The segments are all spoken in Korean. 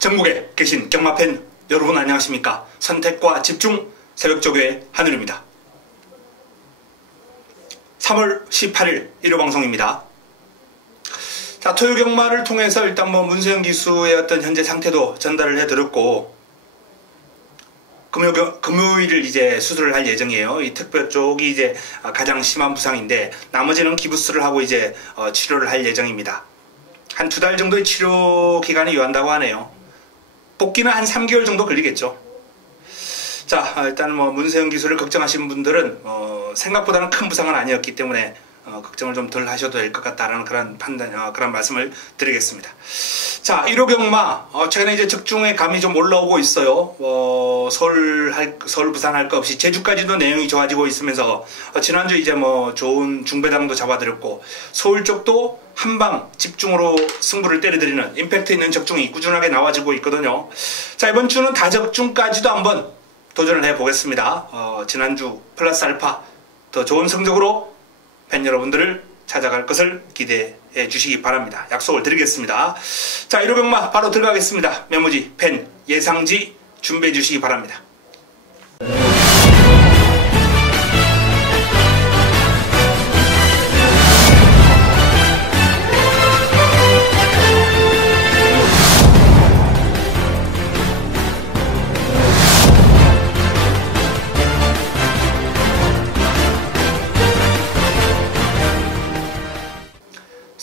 전국에 계신 경마팬 여러분 안녕하십니까? 선택과 집중 새벽조교의 하늘입니다. 3월 18일 일요 방송입니다. 자, 토요경마를 통해서 일단 문세영 기수의 어떤 현재 상태도 전달을 해드렸고, 금요일을 이제 수술을 할 예정이에요. 이 특별 쪽이 이제 가장 심한 부상인데, 나머지는 기부스를 하고 이제 치료를 할 예정입니다. 한 2달 정도의 치료 기간이 요한다고 하네요. 복귀는 한 3개월 정도 걸리겠죠. 자, 일단 문세영 기수를 걱정하시는 분들은 생각보다는 큰 부상은 아니었기 때문에 걱정을 좀 덜 하셔도 될 것 같다라는 그런 판단, 그런 말씀을 드리겠습니다. 자, 1호 경마, 최근에 이제 적중에 감이 좀 올라오고 있어요. 서울 부산 할 것 없이 제주까지도 내용이 좋아지고 있으면서 지난주 이제 좋은 중배당도 잡아드렸고, 서울 쪽도 한방 집중으로 승부를 때려드리는 임팩트 있는 적중이 꾸준하게 나와지고 있거든요. 자, 이번 주는 다적중까지도 한번 도전을 해보겠습니다. 지난주 플러스 알파 더 좋은 성적으로 팬 여러분들을 찾아갈 것을 기대해 주시기 바랍니다. 약속을 드리겠습니다. 자, 1호 경마 바로 들어가겠습니다. 메모지, 펜, 예상지 준비해 주시기 바랍니다.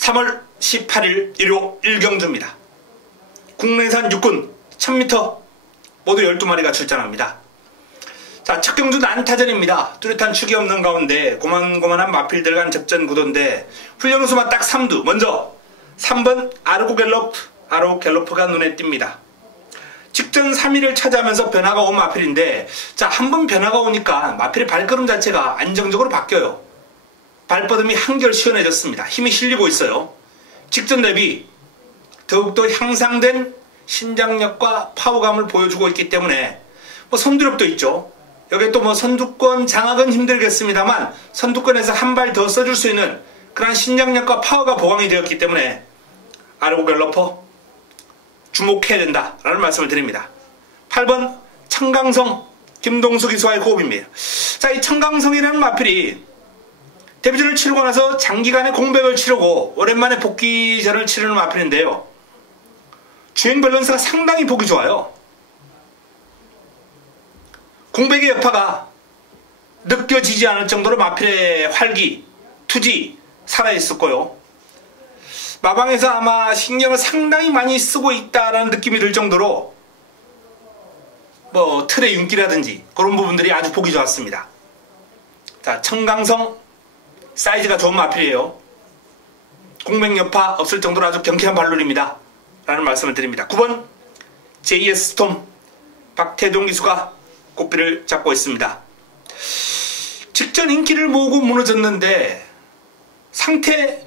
(3월 18일) 일요 1경주입니다. 국내산 육군 1000m 모두 12마리가 출전합니다. 자, 첫 경주 난타전입니다. 뚜렷한 축이 없는 가운데 고만고만한 마필들 간 접전 구도인데, 훈련 우수만 딱 3두. 먼저 3번 아르고 갤로프가 눈에 띕니다. 직전 3위를 차지하면서 변화가 온 마필인데, 자, 한번 변화가 오니까 마필의 발걸음 자체가 안정적으로 바뀌어요. 발버듬이 한결 시원해졌습니다. 힘이 실리고 있어요. 직전 대비 더욱더 향상된 신장력과 파워감을 보여주고 있기 때문에 선두력도 있죠. 여기에 또 선두권 장악은 힘들겠습니다만 선두권에서 한 발 더 써줄 수 있는 그런 신장력과 파워가 보강이 되었기 때문에 아르고 갤러퍼 주목해야 된다라는 말씀을 드립니다. 8번 청강성 김동수 기수와의 호흡입니다. 자, 이 청강성이라는 마필이 데뷔전을 치르고 나서 장기간의 공백을 치르고 오랜만에 복귀전을 치르는 마필인데요. 주행 밸런스가 상당히 보기 좋아요. 공백의 여파가 느껴지지 않을 정도로 마필의 활기, 투지 살아있었고요. 마방에서 아마 신경을 상당히 많이 쓰고 있다라는 느낌이 들 정도로 틀의 윤기라든지 그런 부분들이 아주 보기 좋았습니다. 자, 청강성 사이즈가 좋은 마필이에요. 공백 여파 없을 정도로 아주 경쾌한 발놀입니다. 라는 말씀을 드립니다. 9번 JS 스톰 박태동 기수가 꽃비를 잡고 있습니다. 직전 인기를 모으고 무너졌는데 상태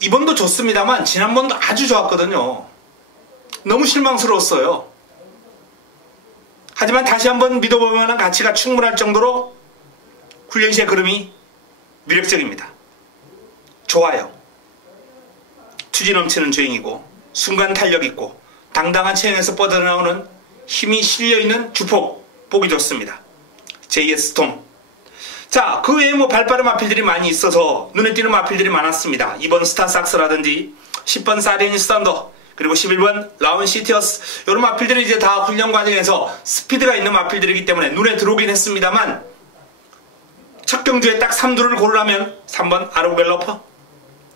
이번도 좋습니다만 지난번도 아주 좋았거든요. 너무 실망스러웠어요. 하지만 다시 한번 믿어볼 만한 가치가 충분할 정도로 훈련 시의 걸음이 매력적입니다. 좋아요. 투지 넘치는 주행이고 순간 탄력 있고 당당한 체형에서 뻗어나오는 힘이 실려있는 주폭 보기 좋습니다. JS 스톰. 자, 그 외에 발빠른 마필들이 많이 있어서 눈에 띄는 마필들이 많았습니다. 2번 스타삭스라든지 10번 사리니스 썬더, 그리고 11번 라운 시티어스, 이런 마필들이 이제 다 훈련 과정에서 스피드가 있는 마필들이기 때문에 눈에 들어오긴 했습니다만, 첫 경주에 딱 3두를 고르라면 3번 아르고 갤러퍼,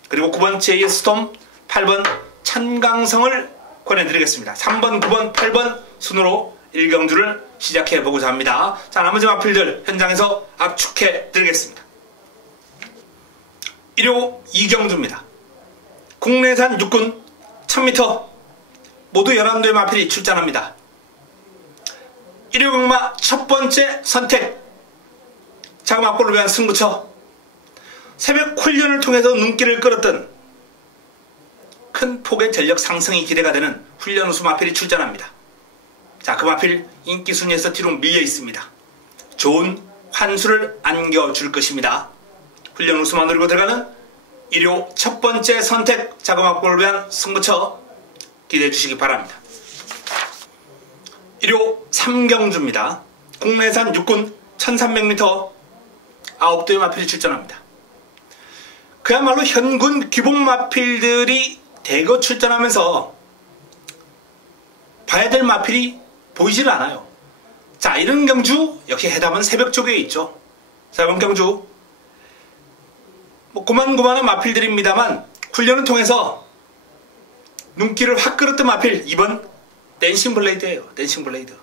그리고 9번 JS 스톰, 8번 천강성을 권해드리겠습니다. 3번, 9번, 8번 순으로 1경주를 시작해보고자 합니다. 자, 나머지 마필들 현장에서 압축해드리겠습니다. 1호 2경주입니다. 국내산 육군 1000m 모두 11도의 마필이 출전합니다. 1호 경마 첫 번째 선택, 자금 확보를 위한 승부처, 새벽 훈련을 통해서 눈길을 끌었던 큰 폭의 전력 상승이 기대가 되는 훈련 우수 마필이 출전합니다. 자, 그 마필 인기 순위에서 뒤로 밀려 있습니다. 좋은 환수를 안겨줄 것입니다. 훈련 우수만 노리고 들어가는 1호 첫 번째 선택, 자금 확보를 위한 승부처 기대해 주시기 바랍니다. 1호 3경주입니다. 국내산 육군 1300m 9대의 마필이 출전합니다. 그야말로 현군 기복 마필들이 대거 출전하면서 봐야 될 마필이 보이질 않아요. 자, 이런 경주 역시 해담은 새벽 쪽에 있죠. 자, 이번 경주 고만고만한 마필들입니다만 훈련을 통해서 눈길을 확 끌었던 마필, 이번 댄싱 블레이드예요. 댄싱 블레이드.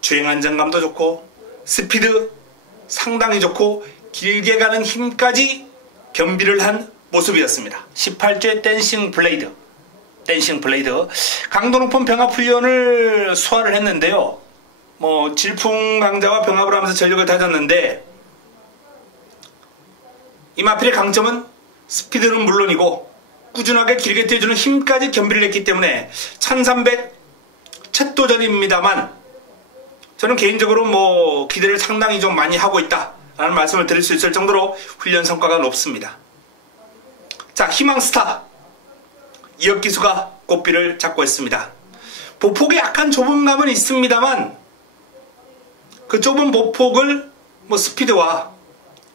주행 안정감도 좋고 스피드 상당히 좋고 길게 가는 힘까지 겸비를 한 모습이었습니다. 18조의 댄싱 블레이드. 댄싱 블레이드. 강도 높은 병합 훈련을 소화를 했는데요. 질풍 강자와 병합을 하면서 전력을 다졌는데, 이 마필의 강점은 스피드는 물론이고 꾸준하게 길게 뛰어주는 힘까지 겸비를 했기 때문에 1300 첫 도전입니다만 저는 개인적으로 기대를 상당히 좀 많이 하고 있다라는 말씀을 드릴 수 있을 정도로 훈련 성과가 높습니다. 자, 희망스타 이혁기수가 꽃비를 잡고 있습니다. 보폭에 약간 좁은 감은 있습니다만 그 좁은 보폭을 스피드와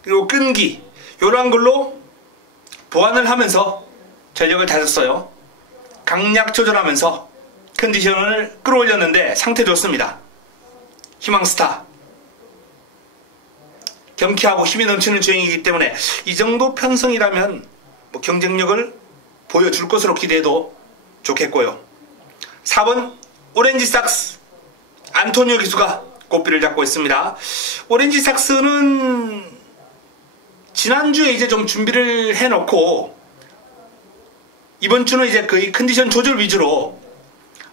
그리고 끈기 이런 걸로 보완을 하면서 전력을 다졌어요. 강약 조절하면서 컨디션을 끌어올렸는데 상태 좋습니다. 희망스타 경쾌하고 힘이 넘치는 주행이기 때문에 이 정도 편성이라면 경쟁력을 보여줄 것으로 기대해도 좋겠고요. 4번 오렌지삭스 안토니오 기수가 꽃비를 잡고 있습니다. 오렌지삭스는 지난주에 이제 좀 준비를 해놓고 이번 주는 이제 거의 컨디션 조절 위주로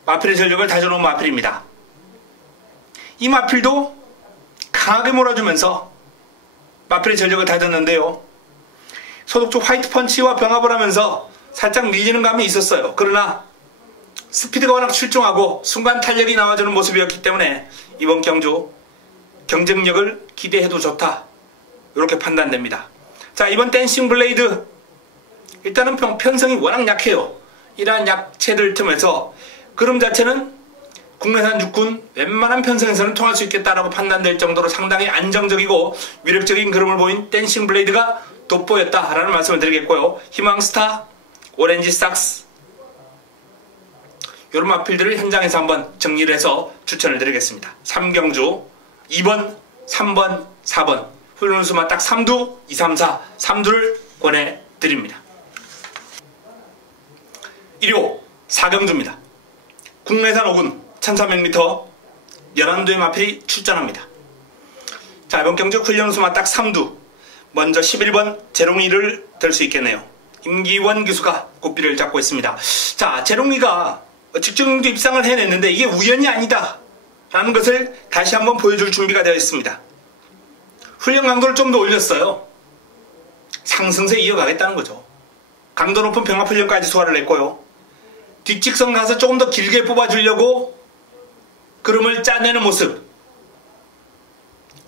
마필의 전력을 다져놓은 마필입니다. 이 마필도 강하게 몰아주면서 마필의 전력을 다졌는데요. 소독 쪽 화이트 펀치와 병합을 하면서 살짝 밀리는 감이 있었어요. 그러나 스피드가 워낙 출중하고 순간 탄력이 나와주는 모습이었기 때문에 이번 경주 경쟁력을 기대해도 좋다, 이렇게 판단됩니다. 자, 이번 댄싱 블레이드 일단은 편성이 워낙 약해요. 이러한 약체들 틈에서 그름 자체는 국내산 육군 웬만한 편성에서는 통할 수 있겠다라고 판단될 정도로 상당히 안정적이고 위력적인 그름을 보인 댄싱 블레이드가 돋보였다라는 말씀을 드리겠고요. 희망스타, 오렌지삭스 이런 마필들을 현장에서 한번 정리를 해서 추천을 드리겠습니다. 3경주 2번, 3번, 4번 훈련 수만 딱 3두, 2, 3, 4, 3두를 권해드립니다. 1호 4경주입니다. 국내산 5군 1300m 11두의 마필이 출전합니다. 자, 이번 경주 훈련 수만 딱 3두. 먼저 11번 재롱이를 들 수 있겠네요. 임기원 기수가 꽃비를 잡고 있습니다. 자, 재롱이가 직전경주 입상을 해냈는데 이게 우연이 아니다 라는 것을 다시 한번 보여줄 준비가 되어 있습니다. 훈련 강도를 좀 더 올렸어요. 상승세 이어가겠다는 거죠. 강도 높은 병합 훈련까지 소화를 했고요. 뒷직선 가서 조금 더 길게 뽑아주려고 그름을 짜내는 모습,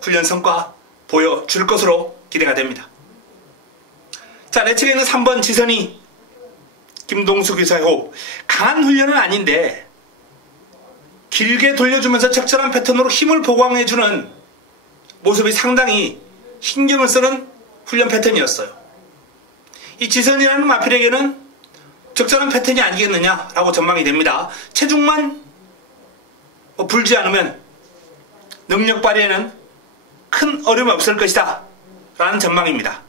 훈련 성과 보여줄 것으로 기대가 됩니다. 자, 내 측에는 3번 지선이 김동수 기사의 호흡. 강한 훈련은 아닌데 길게 돌려주면서 적절한 패턴으로 힘을 보강해주는 모습이 상당히 신경을 쓰는 훈련 패턴이었어요. 이 지선이라는 마필에게는 적절한 패턴이 아니겠느냐라고 전망이 됩니다. 체중만 불지 않으면 능력 발휘에는 큰 어려움이 없을 것이다 라는 전망입니다.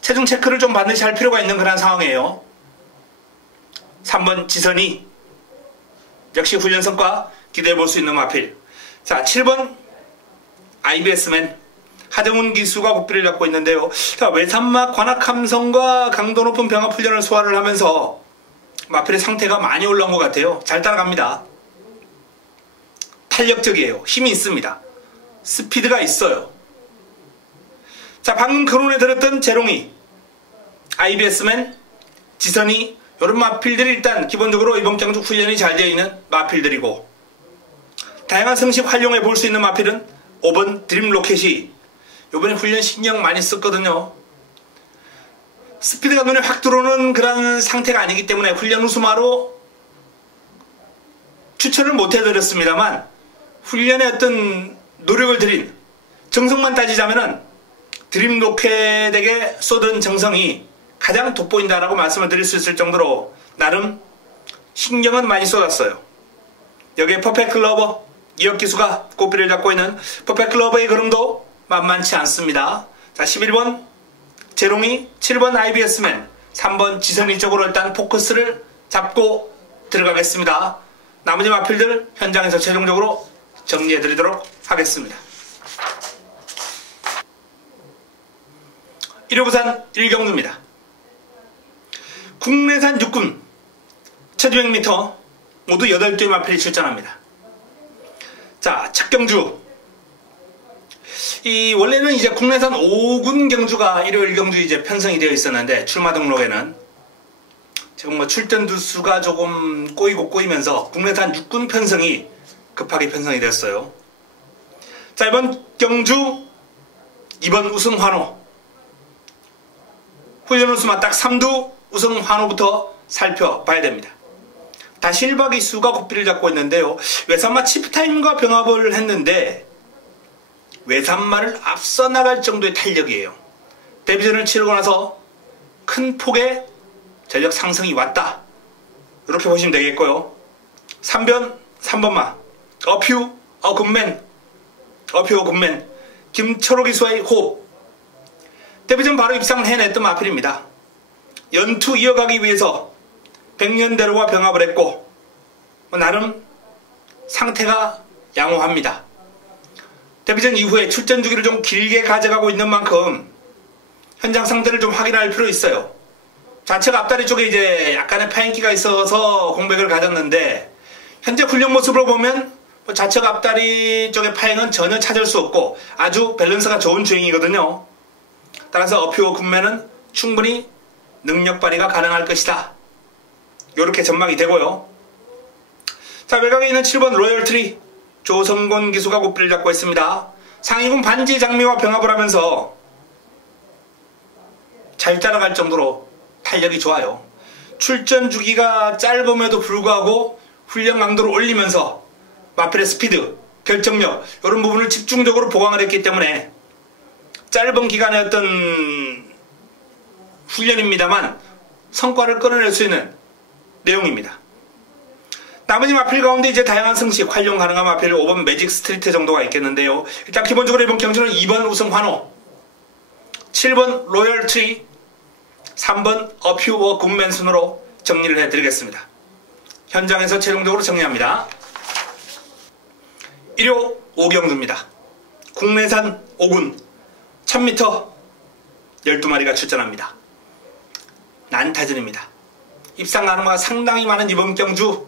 체중 체크를 좀 반드시 할 필요가 있는 그런 상황이에요. 3번 지선이 역시 훈련 성과 기대해 볼 수 있는 마필. 자, 7번 IBS맨 하정훈 기수가 꽃비를 잡고 있는데요. 자, 외산막 관악 함성과 강도 높은 병합 훈련을 소화를 하면서 마필의 상태가 많이 올라온 것 같아요. 잘 따라갑니다. 탄력적이에요. 힘이 있습니다. 스피드가 있어요. 자, 방금 거론해 드렸던 재롱이, IBS맨, 지선이 이런 마필들이 일단 기본적으로 이번 경주 훈련이 잘 되어 있는 마필들이고, 다양한 성식 활용해 볼 수 있는 마필은 5번 드림로켓이 이번에 훈련 신경 많이 썼거든요. 스피드가 눈에 확 들어오는 그런 상태가 아니기 때문에 훈련 우수마로 추천을 못 해드렸습니다만 훈련에 어떤 노력을 들인 정성만 따지자면은 드림로켓에게 쏟은 정성이 가장 돋보인다라고 말씀을 드릴 수 있을 정도로 나름 신경은 많이 쏟았어요. 여기에 퍼펙트 러버 이혁 기수가 꽃비를 잡고 있는 퍼펙트 러버의 걸음도 만만치 않습니다. 자, 11번 재롱이, 7번 IBS맨, 3번 지선이 쪽으로 일단 포커스를 잡고 들어가겠습니다. 나머지 마필들 현장에서 최종적으로 정리해드리도록 하겠습니다. 1호 부산 1경주입니다. 국내산 육군 1200m 모두 8개의 마필이 출전합니다. 자, 첫 경주. 원래는 이제 국내산 5군 경주가 일요일 경주 이제 편성이 되어 있었는데, 출마 등록에는 지금 뭐 출전 두수가 조금 꼬이면서 국내산 6군 편성이 급하게 편성이 됐어요. 자, 이번 경주 2번 우승 환호. 훈련 우수만 딱 3두 우승 환호부터 살펴봐야 됩니다. 다시 1박 2수가 고삐를 잡고 있는데요. 외산마 치프타임과 병합을 했는데 외산마를 앞서 나갈 정도의 탄력이에요. 데뷔전을 치르고 나서 큰 폭의 전력 상승이 왔다. 이렇게 보시면 되겠고요. 3번마 어퓨 어굿맨 김철호 기수와의 호흡. 데뷔전 바로 입상을 해냈던 마필입니다. 연투 이어가기 위해서 백년대로와 병합을 했고 나름 상태가 양호합니다. 데뷔전 이후에 출전 주기를 좀 길게 가져가고 있는 만큼 현장 상태를 좀 확인할 필요 있어요. 좌측 앞다리 쪽에 이제 약간의 파인기가 있어서 공백을 가졌는데 현재 훈련 모습으로 보면 좌측 앞다리 쪽의 파행은 전혀 찾을 수 없고 아주 밸런스가 좋은 주행이거든요. 따라서 어퓨어 굿맨은 충분히 능력 발휘가 가능할 것이다. 이렇게 전망이 되고요. 자, 외곽에 있는 7번 로열트리 조성곤 기수가 고삐를 잡고 있습니다. 상위군 반지 장미와 병합을 하면서 잘 따라갈 정도로 탄력이 좋아요. 출전 주기가 짧음에도 불구하고 훈련 강도를 올리면서 마필의 스피드, 결정력 이런 부분을 집중적으로 보강을 했기 때문에 짧은 기간의 어떤 훈련입니다만 성과를 끌어낼 수 있는 내용입니다. 나머지 마필 가운데 이제 다양한 승식 활용 가능한 마필 5번 매직 스트리트 정도가 있겠는데요. 일단 기본적으로 이번 경주는 2번 우승 환호, 7번 로열 트리, 3번 어퓨어 굿맨 순으로 정리를 해드리겠습니다. 현장에서 최종적으로 정리합니다. 1호 5경주입니다. 국내산 5군 1000m 12마리가 출전합니다. 난타전입니다. 입상 가능화가 상당히 많은 이번 경주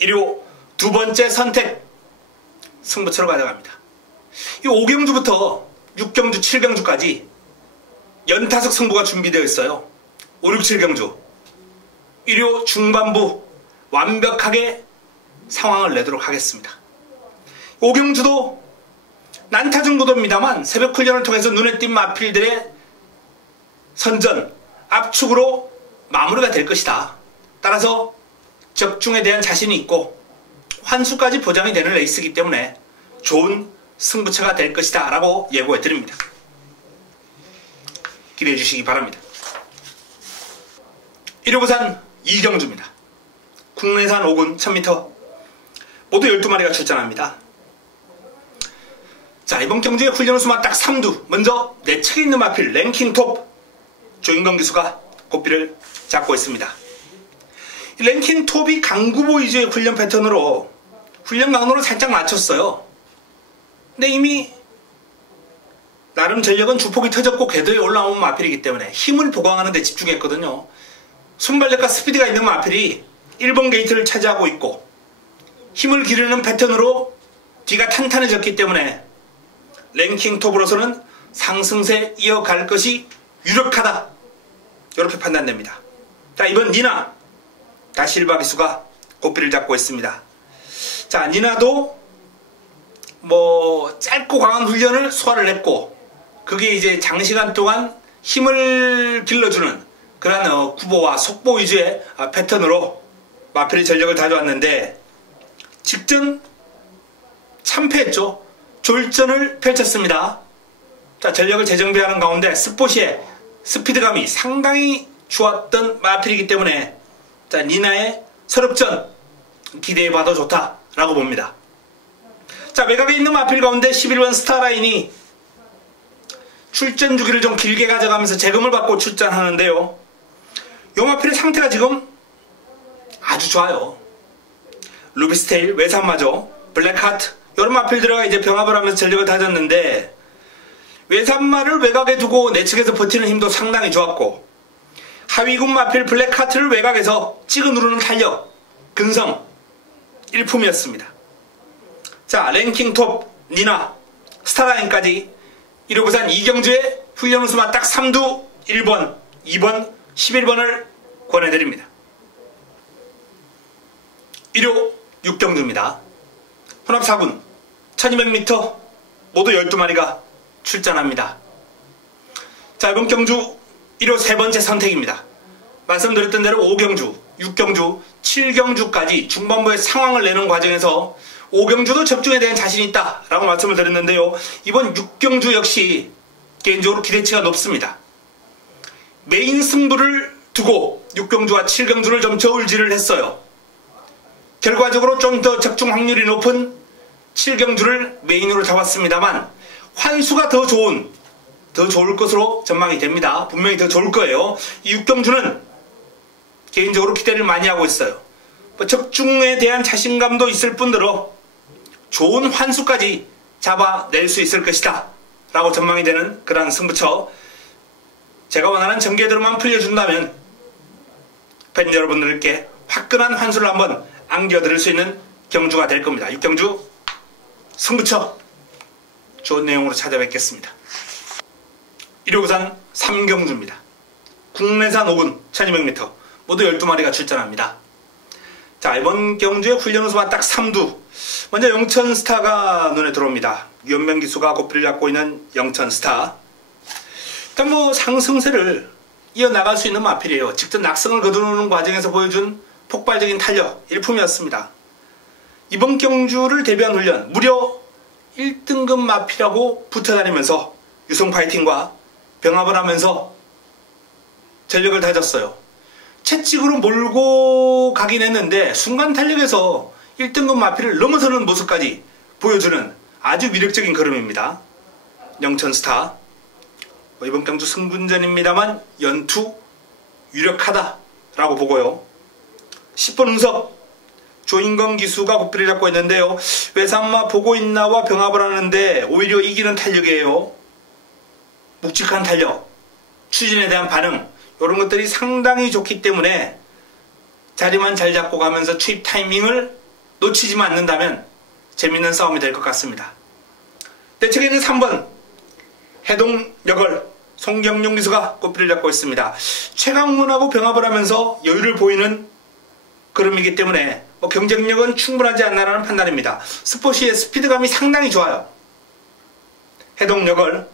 1호 두 번째 선택 승부처로 가져갑니다. 이 5경주부터 6경주, 7경주까지 연타석 승부가 준비되어 있어요. 5, 6, 7경주 1호 중반부 완벽하게 상황을 내도록 하겠습니다. 5경주도 난타전 구도입니다만 새벽 훈련을 통해서 눈에 띈 마필들의 선전, 압축으로 마무리가 될 것이다. 따라서 적중에 대한 자신이 있고 환수까지 보장이 되는 레이스이기 때문에 좋은 승부처가 될 것이다 라고 예고해 드립니다. 기대해 주시기 바랍니다. 1호 부산 2경주입니다. 국내산 5군 1000m 모두 12마리가 출전합니다. 자, 이번 경주의 훈련 수만 딱 3두. 먼저 내 측에 있는 마필 랭킹 톱 조인건 기수가 고삐를 잡고 있습니다. 이 랭킹 톱이 강구보 위주의 훈련 패턴으로 훈련 강도를 살짝 맞췄어요. 근데 이미 나름 전력은 주폭이 터졌고 궤도에 올라온 마필이기 때문에 힘을 보강하는 데 집중했거든요. 순발력과 스피드가 있는 마필이 1번 게이트를 차지하고 있고 힘을 기르는 패턴으로 뒤가 탄탄해졌기 때문에 랭킹 톱으로서는 상승세 이어갈 것이 유력하다. 이렇게 판단됩니다. 자, 이번 니나 다시 1박 2수가 고삐를 잡고 있습니다. 자, 니나도 뭐 짧고 강한 훈련을 소화를 했고 그게 이제 장시간 동안 힘을 길러주는 그런 구보와 속보 위주의 패턴으로 마필의 전력을 다져왔는데 직전 참패했죠. 졸전을 펼쳤습니다. 자, 전력을 재정비하는 가운데 스포시의 스피드감이 상당히 좋았던 마필이기 때문에 자, 니나의 서력전 기대해봐도 좋다라고 봅니다. 자, 외곽에 있는 마필 가운데 11번 스타라인이 출전 주기를 좀 길게 가져가면서 재금을 받고 출전하는데요. 요 마필의 상태가 지금 아주 좋아요. 루비스테일, 외산마저, 블랙하트 이런 마필들과 이제 병합을 하면서 전력을 다졌는데 외산마를 외곽에 두고 내측에서 버티는 힘도 상당히 좋았고 하위군 마필 블랙하트를 외곽에서 찍어 누르는 탄력, 근성 일품이었습니다. 자, 랭킹 톱 니나, 스타라인까지 1호 부산 이경주의 훈련 우수만 딱 3두 1번, 2번, 11번을 권해드립니다. 1호 육경주입니다. 혼합 4군 1200m 모두 12마리가 출전합니다. 자, 이번 경주 1호 세 번째 선택입니다. 말씀드렸던 대로 5경주, 6경주, 7경주까지 중반부의 상황을 내는 과정에서 5경주도 적중에 대한 자신이 있다 라고 말씀을 드렸는데요. 이번 6경주 역시 개인적으로 기대치가 높습니다. 메인 승부를 두고 6경주와 7경주를 좀 저울질을 했어요. 결과적으로 좀 더 적중 확률이 높은 7경주를 메인으로 잡았습니다만 환수가 더 좋을 것으로 전망이 됩니다. 분명히 더 좋을 거예요. 이 6경주는 개인적으로 기대를 많이 하고 있어요. 적중에 대한 자신감도 있을 뿐더러 좋은 환수까지 잡아낼 수 있을 것이다 라고 전망이 되는 그러한 승부처, 제가 원하는 전개대로만 풀려준다면 팬 여러분들께 화끈한 환수를 한번 안겨드릴 수 있는 경주가 될 겁니다. 6경주 승부처 좋은 내용으로 찾아뵙겠습니다. 1호 부산 3경주입니다. 국내산 5군 1200m 모두 12마리가 출전합니다. 자, 이번 경주의 훈련 우수만 딱 3두. 먼저 영천스타가 눈에 들어옵니다. 유연명 기수가 고삐를 잡고 있는 영천스타. 일단 뭐 상승세를 이어나갈 수 있는 마필이에요. 직접 낙승을 거두는 과정에서 보여준 폭발적인 탄력 일품이었습니다. 이번 경주를 대비한 훈련 무려 1등급 마필하고 붙어다니면서 유성 파이팅과 병합을 하면서 전력을 다졌어요. 채찍으로 몰고 가긴 했는데 순간 탄력에서 1등급 마필을 넘어서는 모습까지 보여주는 아주 위력적인 걸음입니다. 영천스타. 이번 경주 승분전입니다만 연투 유력하다라고 보고요. 10번 응석 조인건 기수가 고삐를 잡고 있는데요. 외산마 보고 있나와 병합을 하는데 오히려 이기는 탄력이에요. 묵직한 탄력, 추진에 대한 반응 이런 것들이 상당히 좋기 때문에 자리만 잘 잡고 가면서 추입 타이밍을 놓치지만 않는다면 재밌는 싸움이 될 것 같습니다. 내측에 있는 3번 해동여걸 송경용 기수가 고삐를 잡고 있습니다. 최강문하고 병합을 하면서 여유를 보이는 그림이기 때문에 경쟁력은 충분하지 않나라는 판단입니다. 스포시의 스피드감이 상당히 좋아요. 해동여걸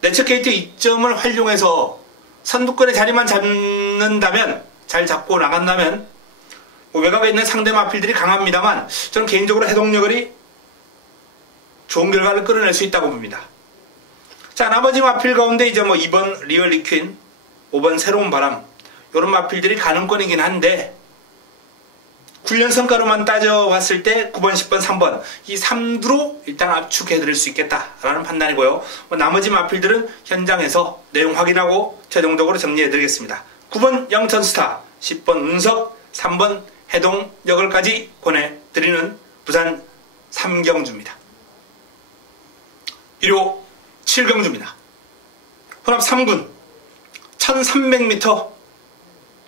내측 게이트 2점을 활용해서 선두권의 자리만 잡는다면, 잘 잡고 나간다면 외곽에 있는 상대 마필들이 강합니다만 저는 개인적으로 해동여걸이 좋은 결과를 끌어낼 수 있다고 봅니다. 자, 나머지 마필 가운데 이제 2번 리얼 리퀸, 5번 새로운 바람 이런 마필들이 가능권이긴 한데 훈련 성과로만 따져봤을 때 9번, 10번, 3번 이 3두로 일단 압축해드릴 수 있겠다라는 판단이고요. 나머지 마필들은 현장에서 내용 확인하고 최종적으로 정리해드리겠습니다. 9번 영천스타, 10번 은석, 3번 해동여걸까지 권해드리는 부산 3경주입니다. 1호 7경주입니다. 혼합 3군 1300m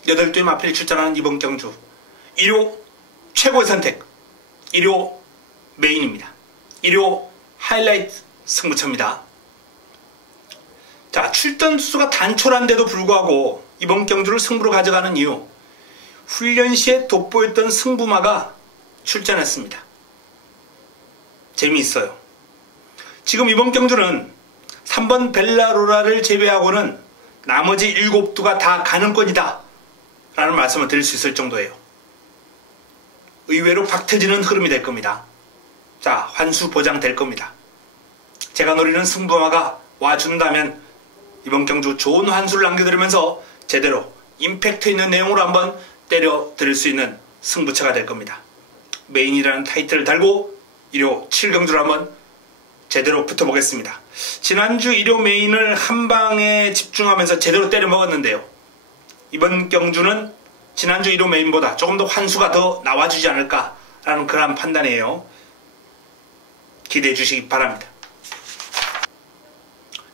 8개 마필이 출전하는 이번 경주 1호 최고의 선택 1호 메인입니다. 1호 하이라이트 승부처입니다. 자, 출전 수가 단촐한데도 불구하고 이번 경주를 승부로 가져가는 이유, 훈련 시에 돋보였던 승부마가 출전했습니다. 재미있어요. 지금 이번 경주는 3번 벨라로라를 제외하고는 나머지 7두가 다 가능권이다 라는 말씀을 드릴 수 있을 정도예요. 의외로 박터지는 흐름이 될 겁니다. 자, 환수 보장될 겁니다. 제가 노리는 승부마가 와준다면 이번 경주 좋은 환수를 남겨드리면서 제대로 임팩트 있는 내용으로 한번 때려드릴 수 있는 승부처가 될 겁니다. 메인이라는 타이틀을 달고 일요 7경주를 한번 제대로 붙어보겠습니다. 지난주 일요 메인을 한방에 집중하면서 제대로 때려 먹었는데요. 이번 경주는 지난주 일요 메인보다 조금 더 환수가 더 나와주지 않을까라는 그런 판단이에요. 기대해 주시기 바랍니다.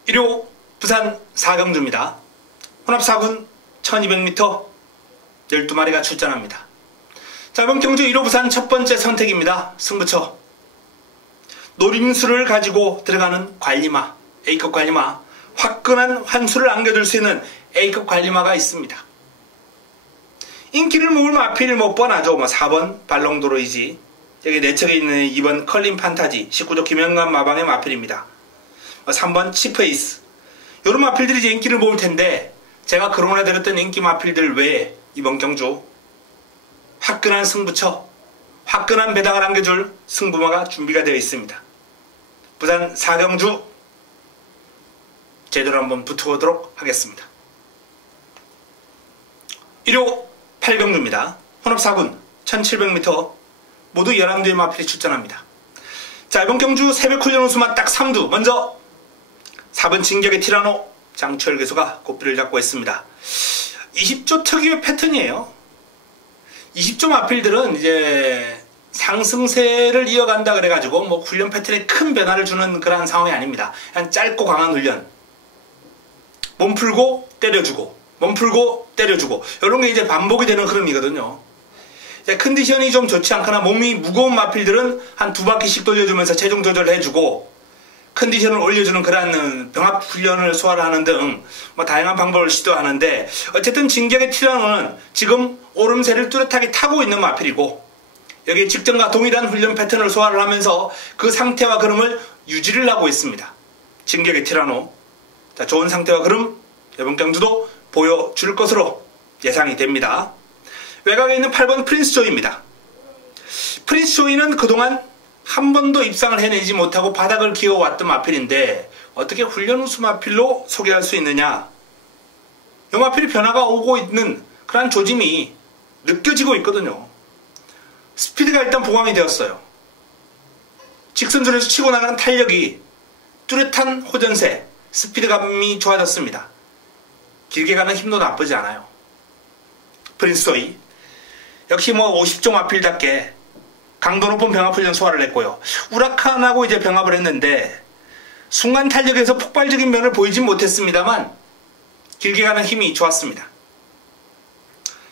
일요 부산 4경주입니다. 혼합 4군 1200m 12마리가 출전합니다. 자, 이번 경주 1호 부산 첫 번째 선택입니다. 승부처. 노림수를 가지고 들어가는 관리마, A급 관리마. 화끈한 환수를 안겨줄 수 있는 A급 관리마가 있습니다. 인기를 모을 마필 못 뻔하죠. 4번 발롱도로이지. 여기 내척에 있는 2번 컬린 판타지, 19조 김영관 마방의 마필입니다. 3번 치프에이스. 이런 마필들이 이제 인기를 모을 텐데, 제가 그동안에 들었던 인기 마필들 외에 이번 경주 화끈한 승부처, 화끈한 배당을 안겨줄 승부마가 준비가 되어 있습니다. 부산 4경주 제대로 한번 붙어보도록 하겠습니다. 1호 8경주입니다. 혼합 4군 1700m 모두 11대의 마필이 출전합니다. 자, 이번 경주 새벽 훈련 우수만 딱 3두. 먼저 4번 진격의 티라노 장철 교수가 고삐를 잡고 있습니다. 20조 특유의 패턴이에요. 20조 마필들은 이제 상승세를 이어간다 그래가지고 뭐 훈련 패턴에 큰 변화를 주는 그런 상황이 아닙니다. 그냥 짧고 강한 훈련. 몸 풀고 때려주고, 몸 풀고 때려주고, 이런 게 이제 반복이 되는 흐름이거든요. 이제 컨디션이 좀 좋지 않거나 몸이 무거운 마필들은 한 2바퀴씩 돌려주면서 체중 조절을 해주고 컨디션을 올려주는 그런 병합 훈련을 소화를 하는 등 뭐 다양한 방법을 시도하는데, 어쨌든 진격의 티라노는 지금 오름세를 뚜렷하게 타고 있는 마필이고, 여기 직전과 동일한 훈련 패턴을 소화를 하면서 그 상태와 그름을 유지를 하고 있습니다. 진격의 티라노. 자, 좋은 상태와 그름 이번 경주도 보여줄 것으로 예상이 됩니다. 외곽에 있는 8번 프린스 조이입니다. 프린스 조이는 그동안 한 번도 입상을 해내지 못하고 바닥을 기어왔던 마필인데 어떻게 훈련 우수 마필로 소개할 수 있느냐. 이 마필이 변화가 오고 있는 그런 조짐이 느껴지고 있거든요. 스피드가 일단 보강이 되었어요. 직선줄에서 치고 나가는 탄력이 뚜렷한 호전세, 스피드감이 좋아졌습니다. 길게 가는 힘도 나쁘지 않아요. 프린스 조이 역시 50종 마필답게 강도 높은 병합훈련 소화를 했고요. 우라칸하고 이제 병합을 했는데 순간 탄력에서 폭발적인 면을 보이진 못했습니다만 길게 가는 힘이 좋았습니다.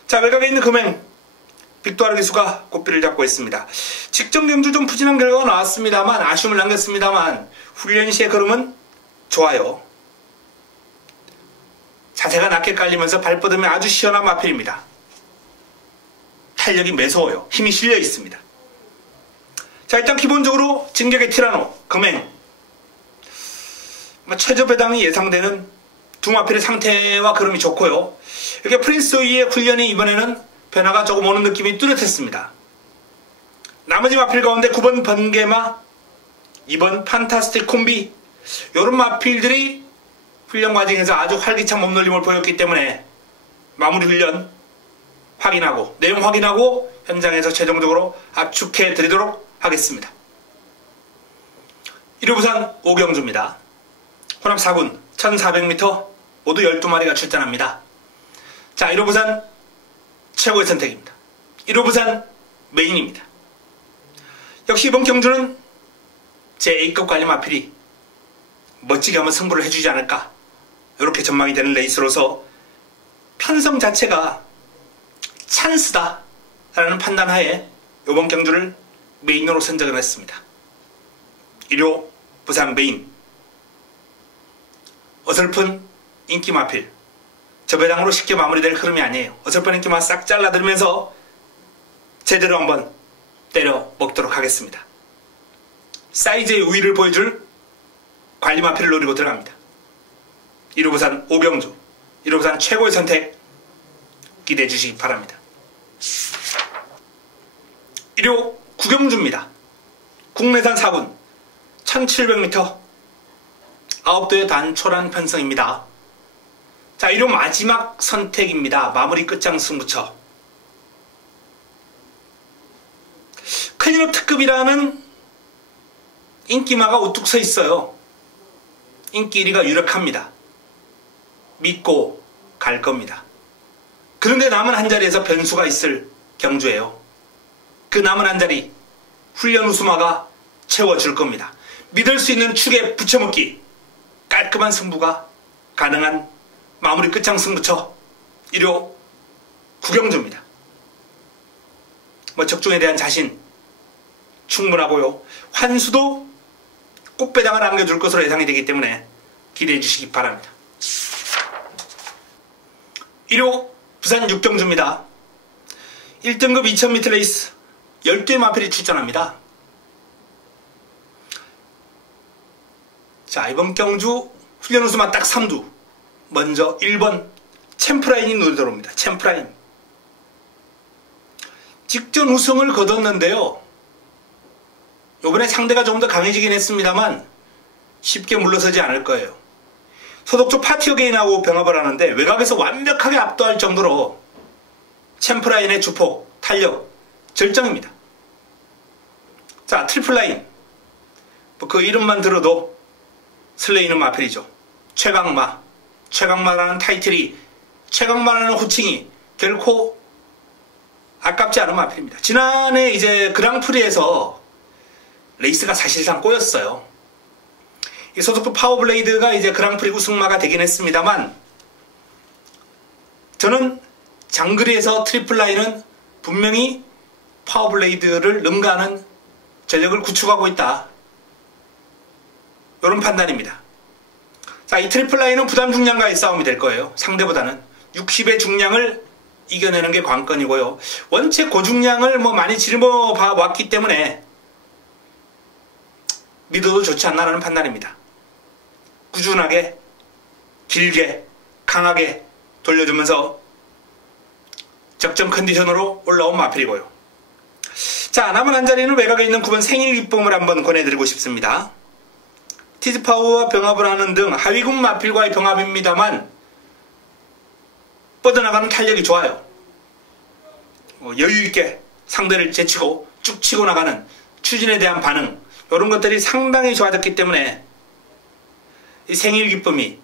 자, 외곽에 있는 금행 빅도아르 기수가 고삐를 잡고 있습니다. 직전 경주 좀 부진한 결과가 나왔습니다만, 아쉬움을 남겼습니다만 훈련 시의 걸음은 좋아요. 자세가 낮게 깔리면서 발뻗으면 아주 시원한 마필입니다. 탄력이 매서워요. 힘이 실려 있습니다. 자, 일단 기본적으로 진격의 티라노, 금행 최저 배당이 예상되는 두 마필의 상태와 그름이 좋고요. 이렇게 프린스 조이의 훈련이 이번에는 변화가 조금 오는 느낌이 뚜렷했습니다. 나머지 마필 가운데 9번 번개마, 2번 판타스틱 콤비, 이런 마필들이 훈련 과정에서 아주 활기찬 몸놀림을 보였기 때문에 마무리 훈련 확인하고, 내용 확인하고 현장에서 최종적으로 압축해 드리도록 하겠습니다. 1호 부산 5경주입니다. 혼합 4군 1400m 모두 12마리가 출전합니다. 자, 1호 부산 최고의 선택입니다. 1호 부산 메인입니다. 역시 이번 경주는 제 A급 관리 마필이 멋지게 한번 승부를 해주지 않을까, 이렇게 전망이 되는 레이스로서 편성 자체가 찬스다 라는 판단하에 이번 경주를 메인으로 선정을 했습니다. 1호 부산 메인. 어설픈 인기 마필, 저 배당으로 쉽게 마무리될 흐름이 아니에요. 어설픈 인기만 싹 잘라들면서 제대로 한번 때려 먹도록 하겠습니다. 사이즈의 우위를 보여줄 관리 마필을 노리고 들어갑니다. 1호 부산 5경주, 1호 부산 최고의 선택 기대해 주시기 바랍니다. 1호 구경주입니다. 국내산 4군 1700m 9도의 단촐한 편성입니다. 자, 1호 마지막 선택입니다. 마무리 끝장 승부처. 클린업 특급이라는 인기마가 우뚝 서 있어요. 인기 1위가 유력합니다. 믿고 갈 겁니다. 그런데 남은 한 자리에서 변수가 있을 경주예요. 그 남은 한 자리 훈련 우수마가 채워줄 겁니다. 믿을 수 있는 축에 붙여먹기, 깔끔한 승부가 가능한 마무리 끝장 승부처 1호 구경주입니다. 적중에 대한 자신 충분하고요. 환수도 꽃배당을 안겨줄 것으로 예상이 되기 때문에 기대해 주시기 바랍니다. 1호 부산 육경주입니다. 1등급 2000m 레이스 12의 마필이 출전합니다. 자, 이번 경주 훈련 우수만 딱 3두. 먼저 1번 챔프라인이 눈에 들어옵니다. 챔프라인. 직전 우승을 거뒀는데요. 이번에 상대가 조금 더 강해지긴 했습니다만 쉽게 물러서지 않을 거예요. 소독조 파티어게인하고 병합을 하는데 외곽에서 완벽하게 압도할 정도로 챔프라인의 주포, 탄력, 절정입니다. 자, 트리플라인. 그 이름만 들어도 설레이는 마필이죠. 최강마라는 타이틀이, 최강마라는 호칭이 결코 아깝지 않은 마필입니다. 지난해 이제 그랑프리에서 레이스가 사실상 꼬였어요. 이 소속도 파워블레이드가 이제 그랑프리 우승마가 되긴 했습니다만, 저는 장거리에서 트리플라인은 분명히 파워블레이드를 능가하는 전력을 구축하고 있다. 이런 판단입니다. 자, 이 트리플라인은 부담 중량과의 싸움이 될 거예요. 상대보다는 60의 중량을 이겨내는 게 관건이고요. 원체 고중량을 많이 짊어 왔기 때문에 믿어도 좋지 않나라는 판단입니다. 꾸준하게, 길게, 강하게 돌려주면서 적정 컨디션으로 올라온 마필이고요. 자, 남은 한 자리는 외곽에 있는 9번 생일 기쁨을 한번 권해드리고 싶습니다. 티즈파워와 병합을 하는 등 하위군 마필과의 병합입니다만 뻗어나가는 탄력이 좋아요. 여유있게 상대를 제치고 쭉 치고 나가는 추진에 대한 반응, 이런 것들이 상당히 좋아졌기 때문에 이 생일 기쁨이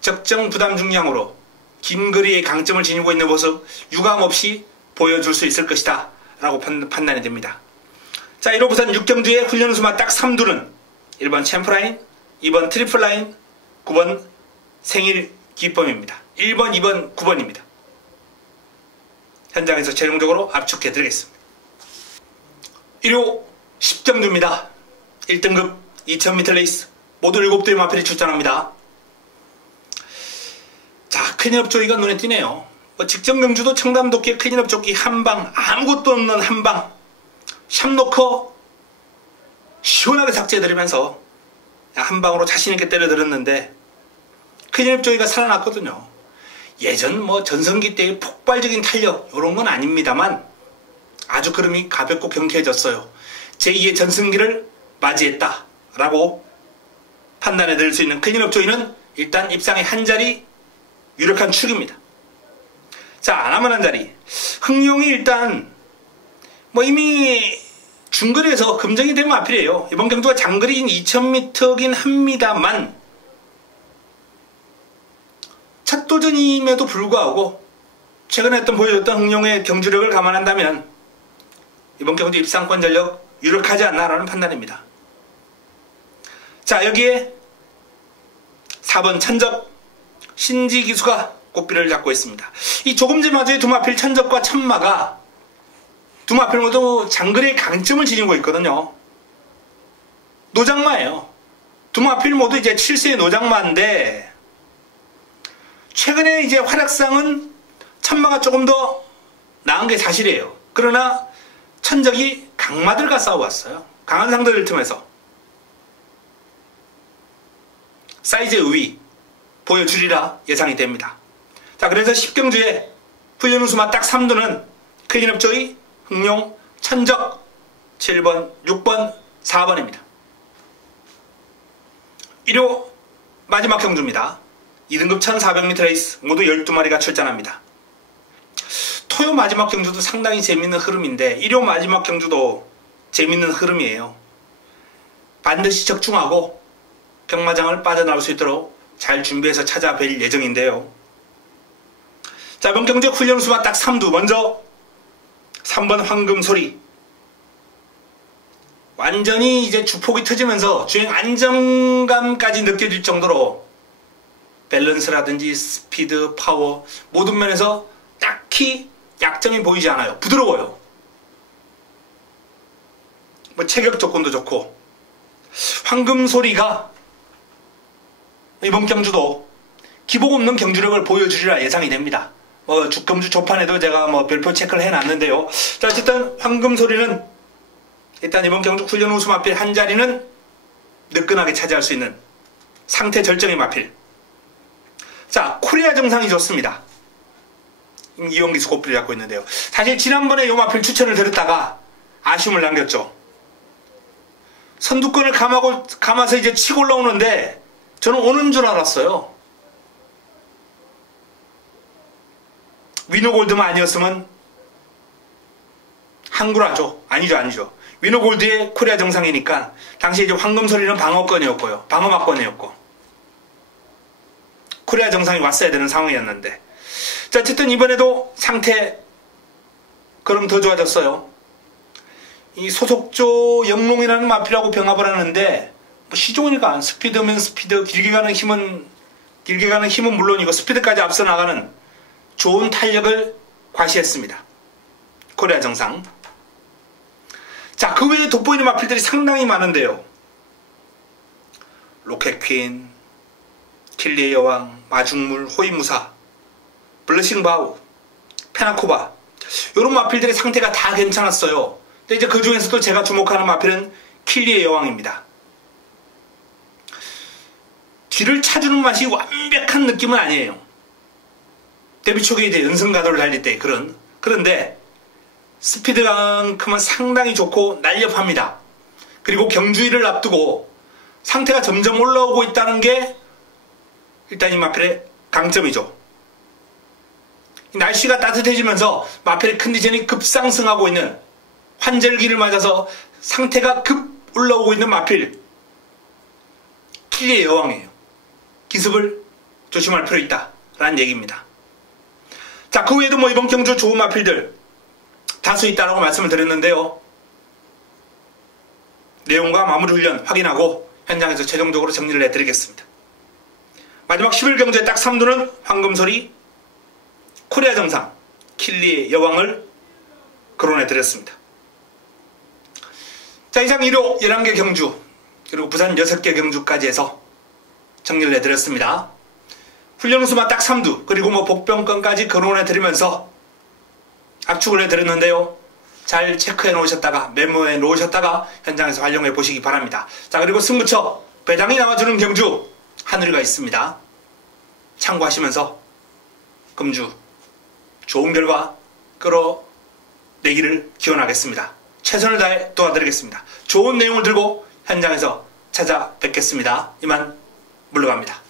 적정 부담 중량으로 긴 거리의 강점을 지니고 있는 모습 유감없이 보여줄 수 있을 것이다 라고 판단이 됩니다. 자, 1호 부산 육경주의 훈련 우수마 딱 3두는 1번 챔프라인, 2번 트리플라인, 9번 생일 기쁨입니다. 1번, 2번, 9번입니다. 현장에서 최종적으로 압축해드리겠습니다. 1호 10경주입니다. 1등급 2000m 레이스 모두 7대의 마필이 출전합니다. 자, 클린업 조이가 눈에 띄네요. 직전 경주도 청담도끼 클린업 조끼 한방, 아무것도 없는 한방 샵노커 시원하게 삭제해드리면서 한방으로 자신있게 때려들었는데 클린업 조이가 살아났거든요. 예전 전성기 때의 폭발적인 탄력 이런 건 아닙니다만 아주 걸음이 가볍고 경쾌해졌어요. 제2의 전성기를 맞이했다 라고 판단해 드릴 수 있는 클린업 조이는 일단 입상의 한 자리 유력한 축입니다. 자, 남은 한 자리 흥룡이 일단 이미 중거리에서 금정이 된 마필이에요. 이번 경주가 장거리인 2000m긴 합니다만 첫 도전임에도 불구하고 최근에 보여줬던 흥룡의 경주력을 감안한다면 이번 경주 입상권 전력 유력하지 않나라는 판단입니다. 자, 여기에 4번 천적 신지기수가 꽃비를 잡고 있습니다. 이 조금 전마저의 두 마필 천적과 천마가 두 마필 모두 장거리의 강점을 지니고 있거든요. 노장마예요. 두 마필 모두 이제 7세의 노장마인데 최근에 이제 활약상은 천마가 조금 더 나은 게 사실이에요. 그러나 천적이 강마들과 싸워왔어요. 강한 상대를 틈에서 사이즈의 우위 보여주리라 예상이 됩니다. 자, 그래서 10경주에 훈련 우수마 딱 3두는 클린업 조이, 흥룡, 천적 7번, 6번, 4번입니다. 일요 마지막 경주입니다. 2등급 1400m 레이스 모두 12마리가 출전합니다. 토요 마지막 경주도 상당히 재밌는 흐름인데 일요 마지막 경주도 재밌는 흐름이에요. 반드시 적중하고 경마장을 빠져나올 수 있도록 잘 준비해서 찾아뵐 예정인데요. 자, 이번 경주의 훈련 수만 딱 3두. 먼저 3번 황금소리. 완전히 이제 주폭이 터지면서 주행 안정감까지 느껴질 정도로 밸런스라든지 스피드, 파워 모든 면에서 딱히 약점이 보이지 않아요. 부드러워요. 뭐 체격 조건도 좋고. 황금소리가 이번 경주도 기복 없는 경주력을 보여주리라 예상이 됩니다. 주검주 조판에도 제가 별표 체크를 해놨는데요. 자, 어쨌든 황금소리는 일단 이번 경주 훈련 우수 마필 한 자리는 느끈하게 차지할 수 있는 상태 절정의 마필. 자, 코리아 정상이 좋습니다. 이용기수 고삐를 잡고 있는데요. 사실 지난번에 이 마필 추천을 드렸다가 아쉬움을 남겼죠. 선두권을 감아서 이제 치고 올라오는데 저는 오는 줄 알았어요. 위너골드만 아니었으면 항구라죠. 아니죠. 위너골드의 코리아 정상이니까 당시 이제 황금소리는 방어권이었고요. 방어막권이었고 코리아 정상이 왔어야 되는 상황이었는데, 자, 어쨌든 이번에도 상태 그럼 더 좋아졌어요. 이 소속조 영롱이라는 마필하고 병합을 하는데 시종이니까 스피드면 스피드, 길게 가는 힘은 물론이고 스피드까지 앞서 나가는 좋은 탄력을 과시했습니다. 코리아 정상. 자, 그 외에 돋보이는 마필들이 상당히 많은데요. 로켓퀸, 킬리의 여왕, 마중물, 호위무사, 블러싱바우, 페나코바, 이런 마필들의 상태가 다 괜찮았어요. 근데 이제 그 중에서도 제가 주목하는 마필은 킬리의 여왕입니다. 뒤를 차주는 맛이 완벽한 느낌은 아니에요. 데뷔 초기에 이제 연승가도를 달릴 때 그런데 스피드만큼은 상당히 좋고 날렵합니다. 그리고 경주일을 앞두고 상태가 점점 올라오고 있다는 게 일단 이 마필의 강점이죠. 날씨가 따뜻해지면서 마필의 컨디션이 급상승하고 있는, 환절기를 맞아서 상태가 급 올라오고 있는 마필 킬리의 여왕이에요. 기습을 조심할 필요 있다 라는 얘기입니다. 자, 그 외에도 이번 경주 좋은 마필들 다수 있다라고 말씀을 드렸는데요. 내용과 마무리 훈련 확인하고 현장에서 최종적으로 정리를 해드리겠습니다. 마지막 11경주의 딱 3두는 황금소리, 코리아 정상, 킬리의 여왕을 거론해드렸습니다. 자, 이상 1호 11개 경주 그리고 부산 6개 경주까지 해서 정리를 해드렸습니다. 훈련 우수만 딱 3두 그리고 복병권까지 거론해드리면서 압축을 해드렸는데요. 잘 체크해 놓으셨다가 메모해 놓으셨다가 현장에서 활용해 보시기 바랍니다. 자, 그리고 승부처 배당이 나와주는 경주 하늘이가 있습니다. 참고하시면서 금주 좋은 결과 끌어내기를 기원하겠습니다. 최선을 다해 도와드리겠습니다. 좋은 내용을 들고 현장에서 찾아뵙겠습니다. 이만 물러갑니다.